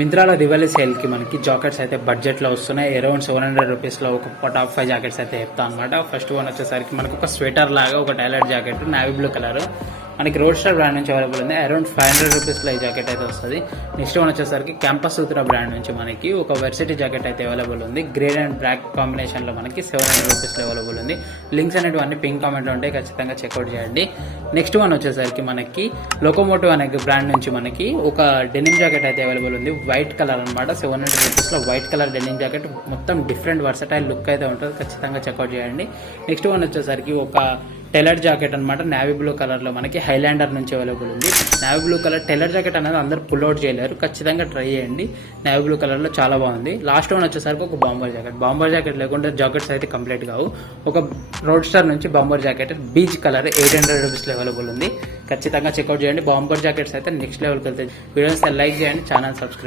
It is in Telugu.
మింత్రాలో దివాళీ సేల్ కి మనకి జాకెట్స్ అయితే బడ్జెట్ లో వస్తున్నాయి. అరౌండ్ 700 రూపీస్ లో ఒక టాప్ 5 జాకెట్స్ అయితే చెప్తాం అనమాట. ఫస్ట్ వన్ వచ్చేసరికి మనకు ఒక స్వెటర్ లాగా ఒక tailor jacket navy blue colour మనకి రోడ్ స్టార్ బ్రాండ్ నుంచి అవైలబుల్ ఉంది. అరౌండ్ 500 రూపీస్ లో ఈ జాకెట్ అయితే వస్తుంది. నెక్స్ట్ వన్ వచ్చేసరికి క్యాంపస్ సూత్ర బ్రాండ్ నుంచి మనకి ఒక వెర్సిటీ జాకెట్ అయితే అవైలబుల్ ఉంది. గ్రే అండ్ బ్లాక్ కాంబినేషన్ లో మనకి 700 రూపీస్ లో అవైలబుల్ ఉంది. లింక్స్ అనేటివన్నీ పింక్ కామెంట్ లో ఉంటాయి, ఖచ్చితంగా చెక్అౌట్ చేయండి. నెక్స్ట్ వన్ వచ్చేసరికి మనకి లోకోమోటివ్ అనే బ్రాండ్ నుంచి మనకి ఒక డెనిమ్ జాకెట్ అయితే అవైలబుల్ ఉంది. వైట్ కలర్ అనమాట. 700 రూపీస్ లో వైట్ కలర్ డెనిమ్ జాకెట్ మొత్తం డిఫరెంట్ వర్సటైల్ లుక్ అయితే ఉంటుంది, ఖచ్చితంగా చెక్అౌట్ చేయండి. నెక్స్ట్ వన్ వచ్చేసరికి ఒక టైలర్ జాకెట్ అనమాట. నావీ బ్లూ కలర్ లో మనకి హైలాండర్ నుంచి అవైలబుల్ ఉంది. Navy blue colour tailor jacket అనేది అందరు పుల్ అవుట్ చేయలేరు, ఖచ్చితంగా ట్రై చేయండి. నావీ బ్లూ కలర్ లో చాలా బాగుంది. లాస్ట్ వన్ వచ్చేసరికి ఒక బాంబర్ జాకెట్ లేకుండా జాకెట్స్ అయితే కంప్లీట్ కావు. ఒక రోడ్ స్టార్ నుంచి bomber jacket beach colour 800 rupees లో అవైలబుల్ ఉంది, ఖచ్చితంగా చెక్అౌట్ చేయండి. బాంబర్ జాకెట్స్ అయితే నెక్స్ట్ లెవెల్కి వెళ్తాయి. వీడియోస్ లైక్ చేయండి, ఛానల్ సబ్స్క్రైబ్